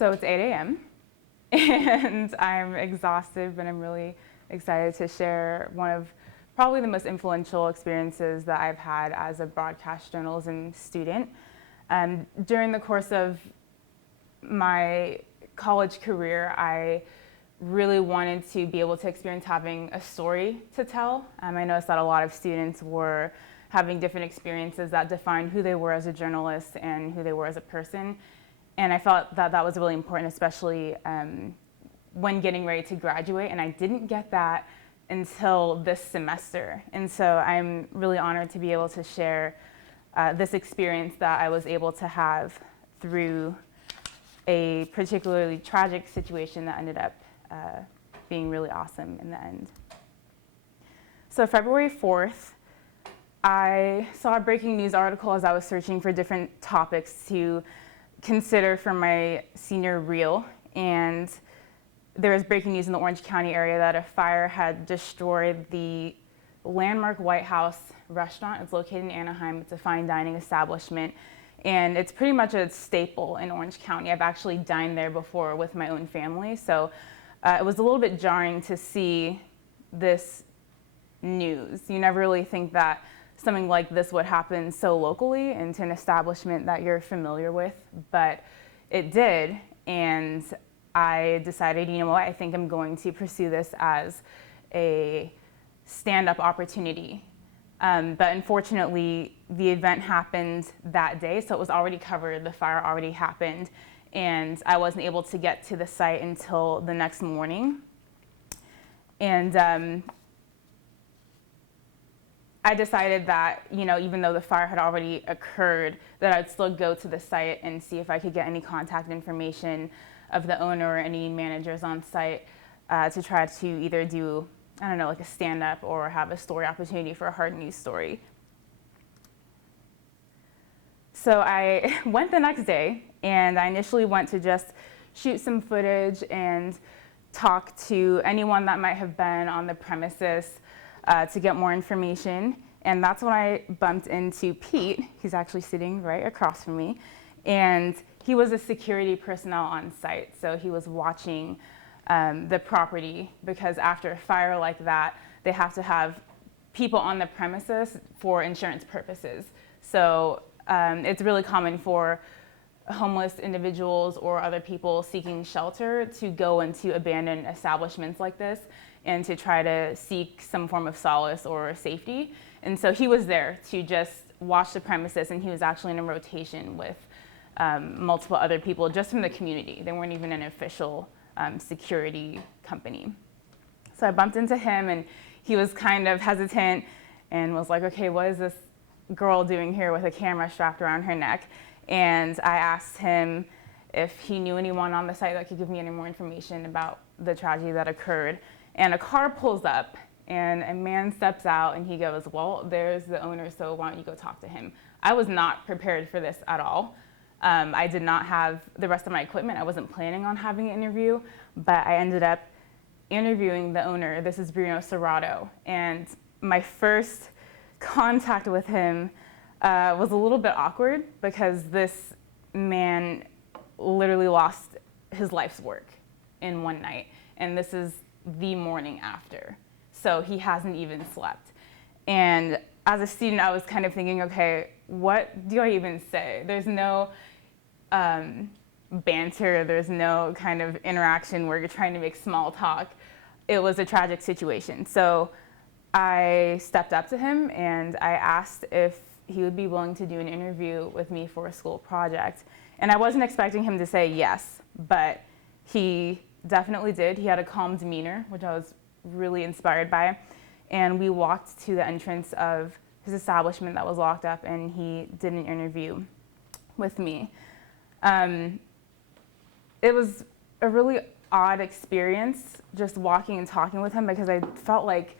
So it's 8 a.m. and I'm exhausted, but I'm really excited to share one of probably the most influential experiences that I've had as a broadcast journalism student. During the course of my college career, I really wanted to be able to experience having a story to tell. I noticed that a lot of students were having different experiences that defined who they were as a journalist and who they were as a person. And I felt that that was really important, especially when getting ready to graduate. And I didn't get that until this semester. And so I'm really honored to be able to share this experience that I was able to have through a particularly tragic situation that ended up being really awesome in the end. So February 4th, I saw a breaking news article as I was searching for different topics to consider for my senior reel, and there was breaking news in the Orange County area that a fire had destroyed the landmark White House restaurant. It's located in Anaheim. It's a fine dining establishment, and it's pretty much a staple in Orange County. I've actually dined there before with my own family, so it was a little bit jarring to see this news. You never really think that something like this would happen so locally and to an establishment that you're familiar with, but it did. And I decided, you know what, I think I'm going to pursue this as a stand-up opportunity. But unfortunately, the event happened that day, so it was already covered, the fire already happened, and I wasn't able to get to the site until the next morning. And I decided that, you know, even though the fire had already occurred, that I'd still go to the site and see if I could get any contact information of the owner or any managers on site to try to either do, I don't know, like a stand-up or have a story opportunity for a hard news story. So I went the next day, and I initially went to just shoot some footage and talk to anyone that might have been on the premises to get more information. And that's when I bumped into Pete. He's actually sitting right across from me. And he was a security personnel on site. So he was watching the property, because after a fire like that, they have to have people on the premises for insurance purposes. So it's really common for homeless individuals or other people seeking shelter to go into abandoned establishments like this and to try to seek some form of solace or safety. And so he was there to just watch the premises, and he was actually in a rotation with multiple other people just from the community. They weren't even an official security company. So I bumped into him, and he was kind of hesitant and was like, okay, what is this girl doing here with a camera strapped around her neck? And I asked him if he knew anyone on the site that could give me any more information about the tragedy that occurred. And a car pulls up, and a man steps out, and he goes, well, there's the owner, so why don't you go talk to him? I was not prepared for this at all. I did not have the rest of my equipment. I wasn't planning on having an interview, but I ended up interviewing the owner. This is Bruno Serrato. And my first contact with him was a little bit awkward, because this man literally lost his life's work in one night. And this is the morning after. So he hasn't even slept. And as a student, I was kind of thinking, okay, what do I even say? There's no banter, there's no kind of interaction where you're trying to make small talk. It was a tragic situation. So I stepped up to him, and I asked if he would be willing to do an interview with me for a school project. And I wasn't expecting him to say yes, but he definitely did. He had a calm demeanor, which I was really inspired by. And we walked to the entrance of his establishment that was locked up, and he did an interview with me. It was a really odd experience just walking and talking with him, because I felt like,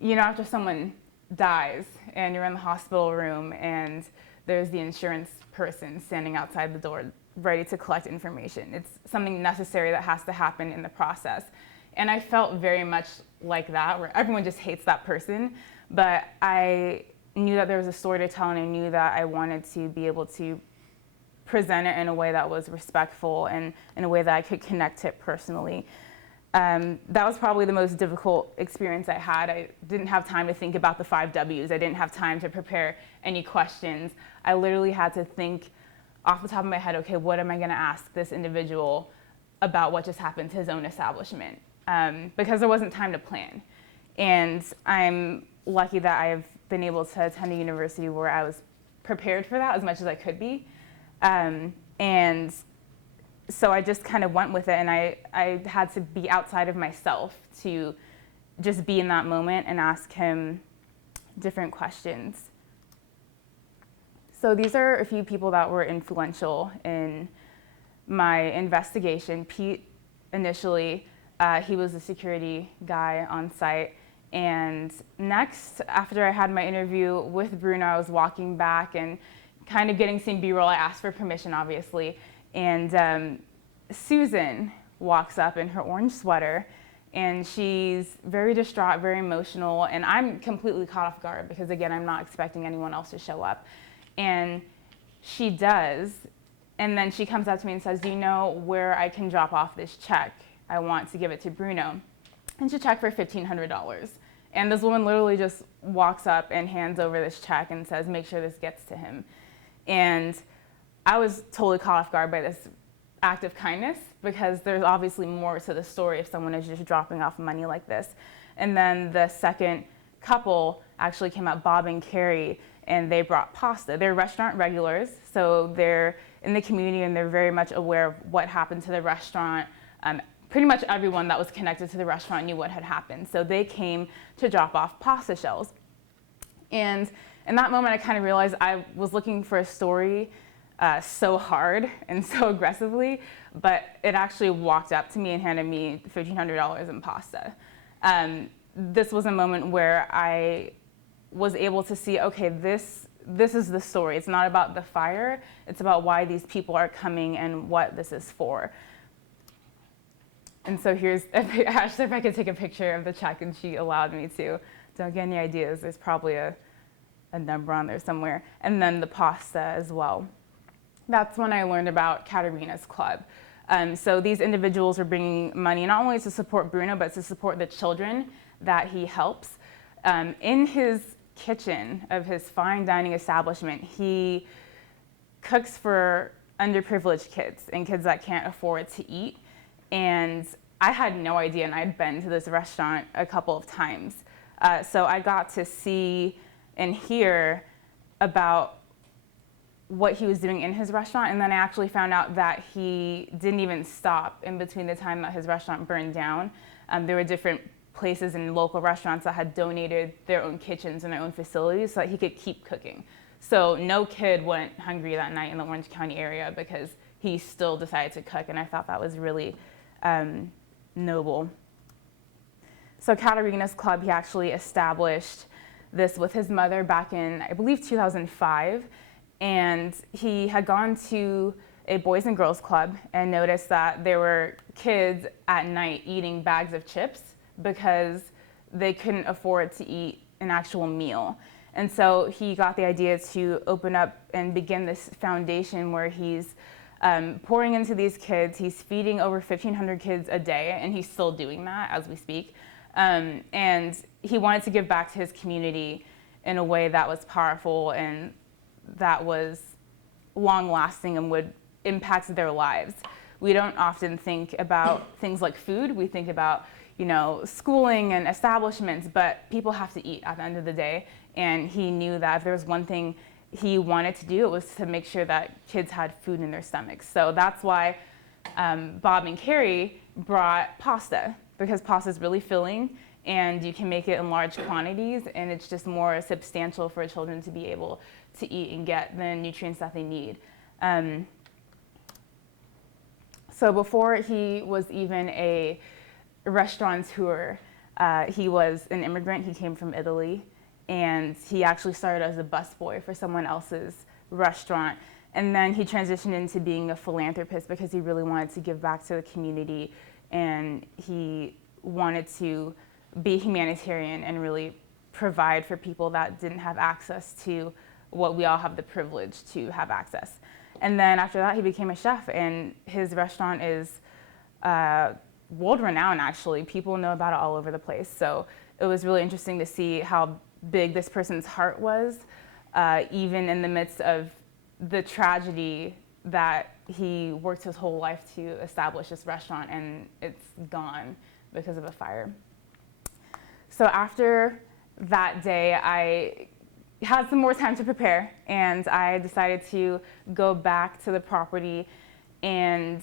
you know, after someone dies and you're in the hospital room and there's the insurance person standing outside the door ready to collect information. It's something necessary that has to happen in the process. And I felt very much like that, where everyone just hates that person. But I knew that there was a story to tell, and I knew that I wanted to be able to present it in a way that was respectful and in a way that I could connect to it personally. That was probably the most difficult experience I had. I didn't have time to think about the 5 W's. I didn't have time to prepare any questions. I literally had to think off the top of my head, okay, what am I going to ask this individual about what just happened to his own establishment? Because there wasn't time to plan. And I'm lucky that I've been able to attend a university where I was prepared for that as much as I could be. And so I just kind of went with it, and I had to be outside of myself to just be in that moment and ask him different questions. So these are a few people that were influential in my investigation. Pete, initially, he was the security guy on site. And next, after I had my interview with Bruno, I was walking back and kind of getting some B-roll. I asked for permission, obviously. And Susan walks up in her orange sweater, and she's very distraught, very emotional. And I'm completely caught off guard because, again, I'm not expecting anyone else to show up. And she does. And then she comes up to me and says, do you know where I can drop off this check? I want to give it to Bruno. And she checked for $1,500. And this woman literally just walks up and hands over this check and says, make sure this gets to him. And I was totally caught off guard by this act of kindness, because there's obviously more to the story if someone is just dropping off money like this. And then the second couple actually came up, Bob and Carrie, and they brought pasta. They're restaurant regulars, so they're in the community and they're very much aware of what happened to the restaurant. Pretty much everyone that was connected to the restaurant knew what had happened. So they came to drop off pasta shells. And in that moment, I kind of realized I was looking for a story so hard and so aggressively, but it actually walked up to me and handed me $1,500 in pasta. This was a moment where I was able to see, okay, this is the story. It's not about the fire. It's about why these people are coming and what this is for. And so here's, actually, if I could take a picture of the check, and she allowed me to. Don't get any ideas. There's probably a number on there somewhere. And then the pasta as well. That's when I learned about Katerina's Club. So these individuals are bringing money not only to support Bruno, but to support the children that he helps. In his kitchen of his fine dining establishment, he cooks for underprivileged kids and kids that can't afford to eat. And I had no idea, and I'd been to this restaurant a couple of times. So I got to see and hear about what he was doing in his restaurant, and then I actually found out that he didn't even stop in between the time that his restaurant burned down. There were different places and local restaurants that had donated their own kitchens and their own facilities so that he could keep cooking. So no kid went hungry that night in the Orange County area because he still decided to cook, and I thought that was really noble. So Katerina's Club, he actually established this with his mother back in, I believe, 2005. And he had gone to a Boys and Girls Club and noticed that there were kids at night eating bags of chips because they couldn't afford to eat an actual meal. And so he got the idea to open up and begin this foundation where he's pouring into these kids. He's feeding over 1,500 kids a day, and he's still doing that as we speak. And he wanted to give back to his community in a way that was powerful and that was long-lasting and would impact their lives. We don't often think about things like food. We think about, schooling and establishments, but people have to eat at the end of the day. And he knew that if there was one thing he wanted to do, it was to make sure that kids had food in their stomachs. So that's why Bob and Carrie brought pasta, because pasta is really filling and you can make it in large quantities, and it's just more substantial for children to be able to eat and get the nutrients that they need. So before he was even a restaurateur, he was an immigrant. He came from Italy, and he actually started as a busboy for someone else's restaurant. And then he transitioned into being a philanthropist because he really wanted to give back to the community, and he wanted to be humanitarian and really provide for people that didn't have access to what we all have the privilege to have access. And then after that, he became a chef, and his restaurant is world renowned, actually. People know about it all over the place. So it was really interesting to see how big this person's heart was, even in the midst of the tragedy that he worked his whole life to establish this restaurant, and it's gone because of a fire. So after that day, I had some more time to prepare, and I decided to go back to the property, and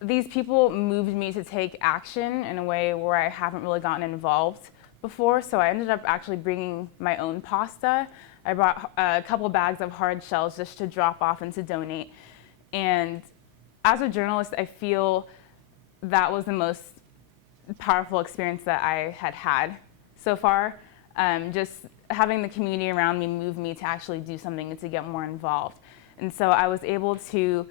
these people moved me to take action in a way where I haven't really gotten involved before. So I ended up actually bringing my own pasta. I brought a couple bags of hard shells just to drop off and to donate. And as a journalist, I feel that was the most powerful experience that I had had so far. Just having the community around me move me to actually do something and to get more involved. And so I was able to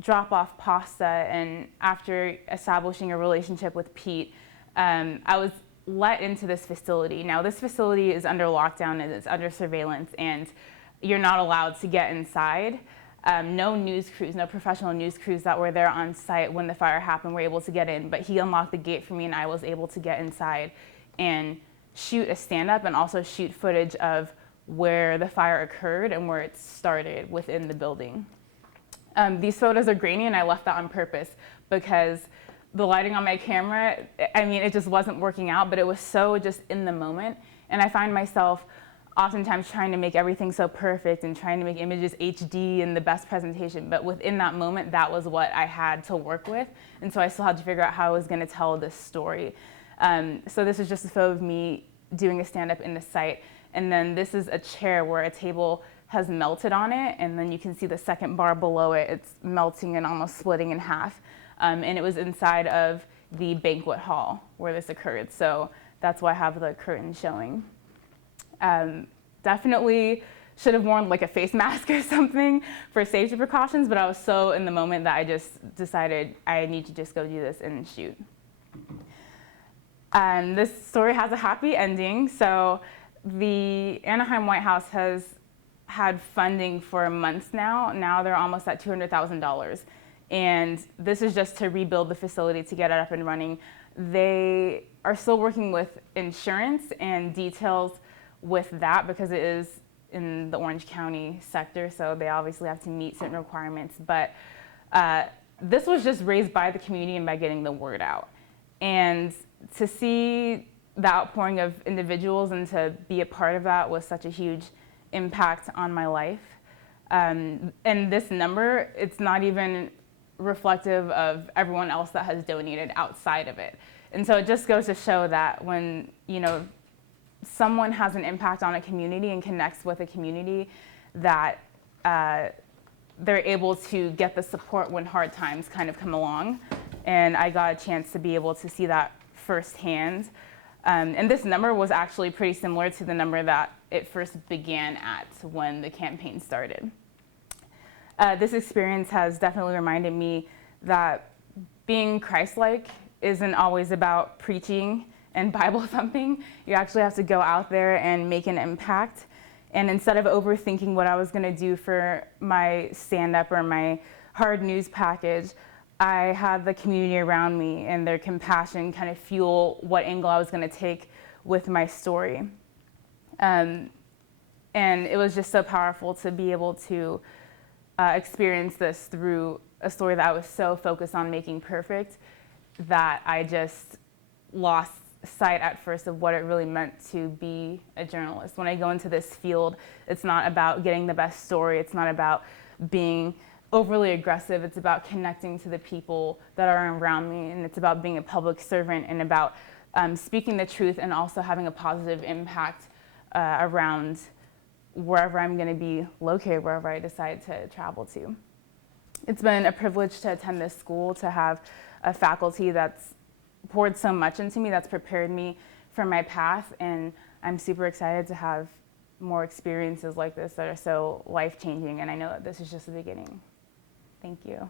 drop off pasta, and after establishing a relationship with Pete, I was let into this facility. Now, this facility is under lockdown and it's under surveillance, and you're not allowed to get inside. No news crews, no professional news crews that were there on site when the fire happened were able to get in, but he unlocked the gate for me, and I was able to get inside and shoot a stand-up and also shoot footage of where the fire occurred and where it started within the building. These photos are grainy, and I left that on purpose because the lighting on my camera, I mean, it just wasn't working out, but it was so just in the moment. And I find myself oftentimes trying to make everything so perfect and trying to make images HD and the best presentation. But within that moment, that was what I had to work with. And so I still had to figure out how I was going to tell this story. So this is just a photo of me doing a stand-up in the site. And then this is a chair where a table has melted on it, and then you can see the second bar below it, it's melting and almost splitting in half. And it was inside of the banquet hall where this occurred, so that's why I have the curtain showing. Definitely should have worn like a face mask or something for safety precautions, but I was so in the moment that I just decided I need to just go do this and shoot. And this story has a happy ending. So the Anaheim White House has had funding for months now. Now they're almost at $200,000. And this is just to rebuild the facility to get it up and running. They are still working with insurance and details with that because it is in the Orange County sector, so they obviously have to meet certain requirements. But this was just raised by the community and by getting the word out. And to see the outpouring of individuals and to be a part of that was such a huge impact on my life. And this number, it's not even reflective of everyone else that has donated outside of it. And so it just goes to show that when, you know, someone has an impact on a community and connects with a community, that they're able to get the support when hard times kind of come along. And I got a chance to be able to see that firsthand. And this number was actually pretty similar to the number that it first began at when the campaign started. This experience has definitely reminded me that being Christ-like isn't always about preaching and Bible thumping. You actually have to go out there and make an impact. And instead of overthinking what I was going to do for my stand-up or my hard news package, I had the community around me and their compassion kind of fuel what angle I was going to take with my story. And it was just so powerful to be able to experience this through a story that I was so focused on making perfect that I just lost sight at first of what it really meant to be a journalist. When I go into this field, it's not about getting the best story. It's not about being overly aggressive. It's about connecting to the people that are around me, and it's about being a public servant and about speaking the truth and also having a positive impact around wherever I'm going to be located, wherever I decide to travel to. It's been a privilege to attend this school, to have a faculty that's poured so much into me, that's prepared me for my path, and I'm super excited to have more experiences like this that are so life-changing, and I know that this is just the beginning. Thank you.